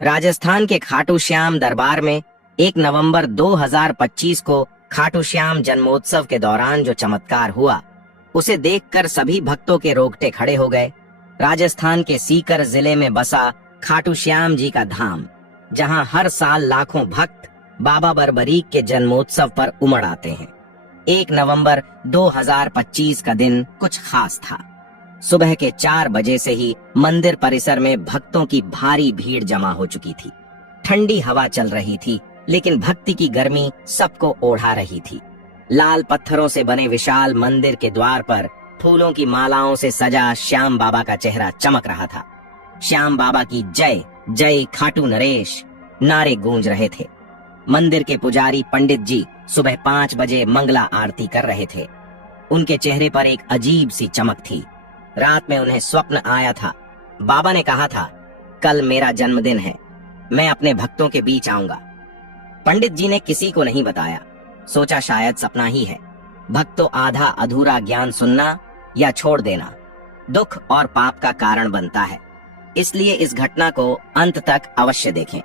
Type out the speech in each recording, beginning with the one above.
राजस्थान के खाटू श्याम दरबार में 1 नवंबर 2025 को खाटू श्याम जन्मोत्सव के दौरान जो चमत्कार हुआ, उसे देखकर सभी भक्तों के रोंगटे खड़े हो गए। राजस्थान के सीकर जिले में बसा खाटू श्याम जी का धाम, जहां हर साल लाखों भक्त बाबा बरबरीक के जन्मोत्सव पर उमड़ आते हैं। 1 नवंबर 2025 का दिन कुछ खास था। सुबह के 4 बजे से ही मंदिर परिसर में भक्तों की भारी भीड़ जमा हो चुकी थी। ठंडी हवा चल रही थी, लेकिन भक्ति की गर्मी सबको ओढ़ा रही थी। लाल पत्थरों से बने विशाल मंदिर के द्वार पर फूलों की मालाओं से सजा श्याम बाबा का चेहरा चमक रहा था। श्याम बाबा की जय जय खाटू नरेश नारे गूंज रहे थे। मंदिर के पुजारी पंडित जी सुबह 5 बजे मंगला आरती कर रहे थे। उनके चेहरे पर एक अजीब सी चमक थी। रात में उन्हें स्वप्न आया था। बाबा ने कहा था, कल मेरा जन्मदिन है, मैं अपने भक्तों के बीच आऊंगा। पंडित जी ने किसी को नहीं बताया, सोचा शायद सपना ही है। भक्तों, आधा अधूरा ज्ञान सुनना या छोड़ देना दुख और पाप का कारण बनता है, इसलिए इस घटना को अंत तक अवश्य देखें।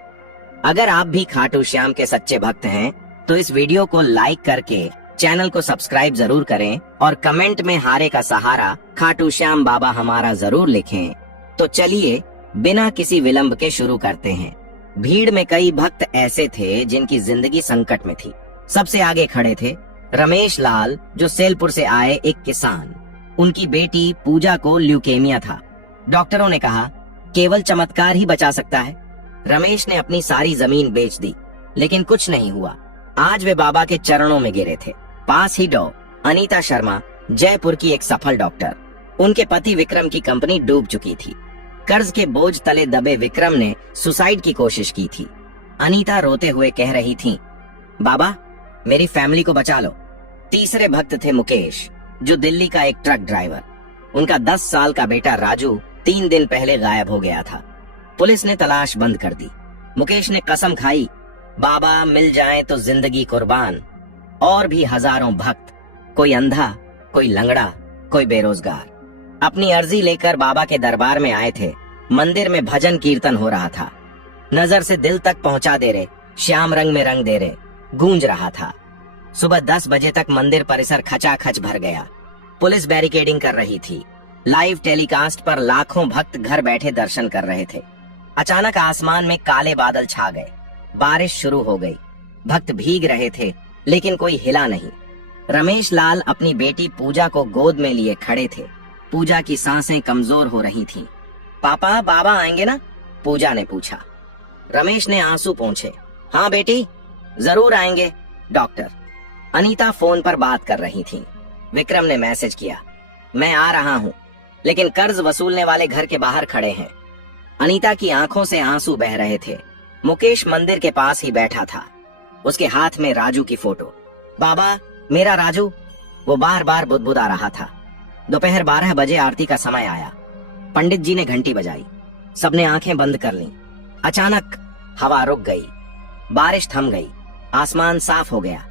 अगर आप भी खाटू श्याम के सच्चे भक्त हैं, तो इस वीडियो को लाइक करके चैनल को सब्सक्राइब जरूर करें और कमेंट में हारे का सहारा खाटू श्याम बाबा हमारा जरूर लिखें। तो चलिए बिना किसी विलंब के शुरू करते हैं। भीड़ में कई भक्त ऐसे थे जिनकी जिंदगी संकट में थी। सबसे आगे खड़े थे रमेश लाल, जो सेलपुर से आए एक किसान। उनकी बेटी पूजा को ल्यूकेमिया था। डॉक्टरों ने कहा केवल चमत्कार ही बचा सकता है। रमेश ने अपनी सारी जमीन बेच दी, लेकिन कुछ नहीं हुआ। आज वे बाबा के चरणों में गिरे थे। पास ही अनीता शर्मा, जयपुर की एक सफल डॉक्टर। उनके पति विक्रम की कंपनी डूब चुकी थी। कर्ज के बोझ तले दबे विक्रम ने सुसाइड की कोशिश की थी। अनीता रोते हुए कह रही थी, बाबा मेरी फैमिली को बचा लो। तीसरे भक्त थे मुकेश, जो दिल्ली का एक ट्रक ड्राइवर। उनका 10 साल का बेटा राजू 3 दिन पहले गायब हो गया था। पुलिस ने तलाश बंद कर दी। मुकेश ने कसम खाई, बाबा मिल जाए तो जिंदगी कुर्बान। और भी हजारों भक्त, कोई अंधा, कोई लंगड़ा, कोई बेरोजगार, अपनी अर्जी लेकर बाबा के दरबार में आए थे। मंदिर में भजन कीर्तन हो रहा था। नजर से दिल तक पहुंचा दे रहे, श्याम रंग में रंग दे रहे गूंज रहा था। सुबह 10 बजे तक मंदिर परिसर खचाखच भर गया। पुलिस बैरिकेडिंग कर रही थी। लाइव टेलीकास्ट पर लाखों भक्त घर बैठे दर्शन कर रहे थे। अचानक आसमान में काले बादल छा गए। बारिश शुरू हो गई। भक्त भीग रहे थे, लेकिन कोई हिला नहीं। रमेश लाल अपनी बेटी पूजा को गोद में लिए खड़े थे। पूजा की सांसें कमजोर हो रही थीं। पापा, बाबा आएंगे ना? पूजा ने पूछा। रमेश ने आंसू पोंछे। हाँ बेटी, जरूर आएंगे। डॉक्टर अनीता फोन पर बात कर रही थी। विक्रम ने मैसेज किया, मैं आ रहा हूँ, लेकिन कर्ज वसूलने वाले घर के बाहर खड़े हैं। अनीता की आंखों से आंसू बह रहे थे। मुकेश मंदिर के पास ही बैठा था। उसके हाथ में राजू की फोटो। बाबा, मेरा राजू, वो बार बार बुदबुदा रहा था। दोपहर 12 बजे आरती का समय आया। पंडित जी ने घंटी बजाई। सबने आंखें बंद कर लीं। अचानक हवा रुक गई। बारिश थम गई। आसमान साफ हो गया।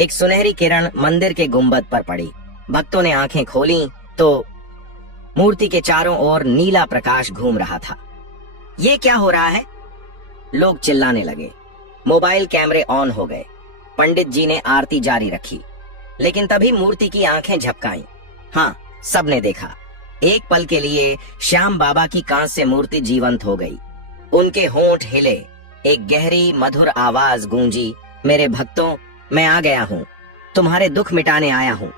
एक सुनहरी किरण मंदिर के गुंबद पर पड़ी। भक्तों ने आंखें खोली तो मूर्ति के चारों ओर नीला प्रकाश घूम रहा था। ये क्या हो रहा है? लोग चिल्लाने लगे। मोबाइल कैमरे ऑन हो गए। पंडित जी ने आरती जारी रखी, लेकिन तभी मूर्ति की आंखें झपकाईं। हाँ, सबने देखा। एक पल के लिए श्याम बाबा की कांस्य मूर्ति जीवंत हो गई। उनके होंठ हिले। एक गहरी मधुर आवाज गूंजी, मेरे भक्तों, मैं आ गया हूँ, तुम्हारे दुख मिटाने आया हूँ।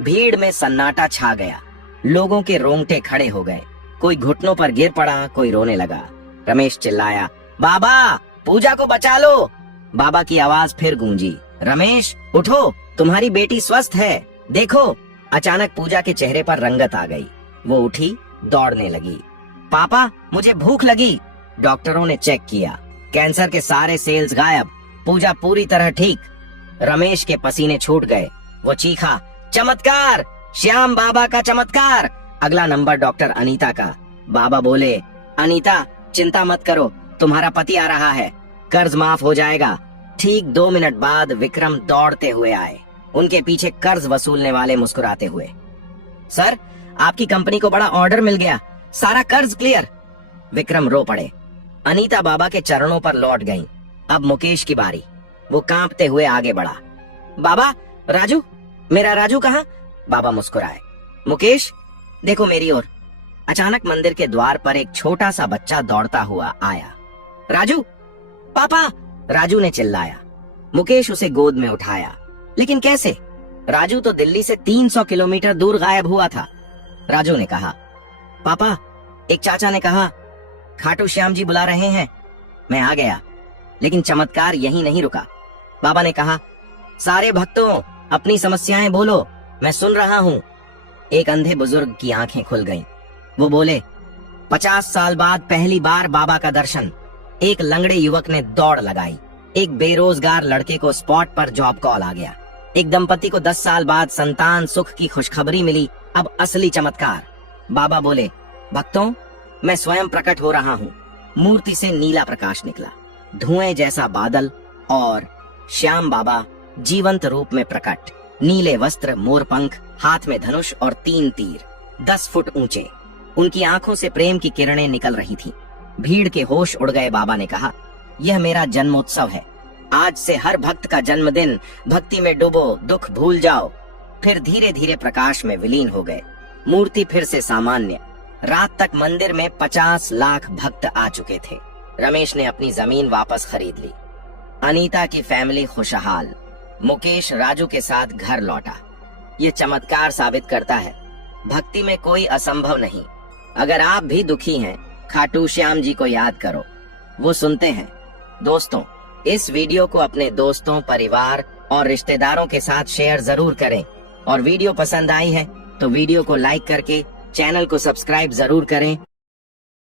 भीड़ में सन्नाटा छा गया। लोगों के रोंगटे खड़े हो गए। कोई घुटनों पर गिर पड़ा, कोई रोने लगा। रमेश चिल्लाया, बाबा, पूजा को बचा लो। बाबा की आवाज फिर गूंजी, रमेश उठो, तुम्हारी बेटी स्वस्थ है, देखो। अचानक पूजा के चेहरे पर रंगत आ गई। वो उठी, दौड़ने लगी। पापा, मुझे भूख लगी। डॉक्टरों ने चेक किया, कैंसर के सारे सेल्स गायब। पूजा पूरी तरह ठीक। रमेश के पसीने छूट गए। वो चीखा, चमत्कार, श्याम बाबा का चमत्कार। अगला नंबर डॉक्टर अनीता का। बाबा बोले, अनीता चिंता मत करो, तुम्हारा पति आ रहा है, कर्ज माफ हो जाएगा। ठीक 2 मिनट बाद विक्रम दौड़ते हुए आए। उनके पीछे कर्ज वसूलने वाले मुस्कुराते हुए, सर आपकी कंपनी को बड़ा ऑर्डर मिल गया, सारा कर्ज क्लियर। विक्रम रो पड़े। अनीता बाबा के चरणों पर लौट गईं। अब मुकेश की बारी। वो कांपते हुए आगे बढ़ा। बाबा, राजू, मेरा राजू कहाँ? बाबा मुस्कुराए। मुकेश, देखो मेरी ओर। अचानक मंदिर के द्वार पर एक छोटा सा बच्चा दौड़ता हुआ आया। राजू, पापा! राजू ने चिल्लाया। मुकेश उसे गोद में उठाया। लेकिन कैसे? राजू तो दिल्ली से 300 किलोमीटर दूर गायब हुआ था। राजू ने कहा। पापा, एक चाचा ने कहा खाटू श्याम जी बुला रहे हैं। मैं आ गया, लेकिन चमत्कार यहीं नहीं रुका। बाबा ने कहा, सारे भक्तों अपनी समस्याएं बोलो, मैं सुन रहा हूँ। एक अंधे बुजुर्ग की आंखें खुल गईं। वो बोले, 50 साल बाद पहली बार बाबा का दर्शन। एक लंगड़े युवक ने दौड़ लगाई। एक बेरोजगार लड़के को स्पॉट पर जॉब कॉल आ गया। एक दंपति को 10 साल बाद संतान सुख की खुशखबरी मिली। अब असली चमत्कार। बाबा बोले, भक्तों, मैं स्वयं प्रकट हो रहा हूँ। मूर्ति से नीला प्रकाश निकला, धुएं जैसा बादल, और श्याम बाबा जीवंत रूप में प्रकट। नीले वस्त्र, मोरपंख, हाथ में धनुष और 3 तीर, 10 फुट ऊंचे। उनकी आंखों से प्रेम की किरणें निकल रही थीं। भीड़ के होश उड़ गए। बाबा ने कहा, यह मेरा जन्मोत्सव है। आज से हर भक्त का जन्मदिन। भक्ति में डूबो, दुख भूल जाओ। फिर धीरे धीरे प्रकाश में विलीन हो गए। मूर्ति फिर से सामान्य। रात तक मंदिर में 50 लाख भक्त आ चुके थे। रमेश ने अपनी जमीन वापस खरीद ली। अनीता की फैमिली खुशहाल। मुकेश राजू के साथ घर लौटा। ये चमत्कार साबित करता है, भक्ति में कोई असंभव नहीं। अगर आप भी दुखी हैं, खाटू श्याम जी को याद करो, वो सुनते हैं। दोस्तों, इस वीडियो को अपने दोस्तों, परिवार और रिश्तेदारों के साथ शेयर जरूर करें। और वीडियो पसंद आई है तो वीडियो को लाइक करके चैनल को सब्सक्राइब जरूर करें।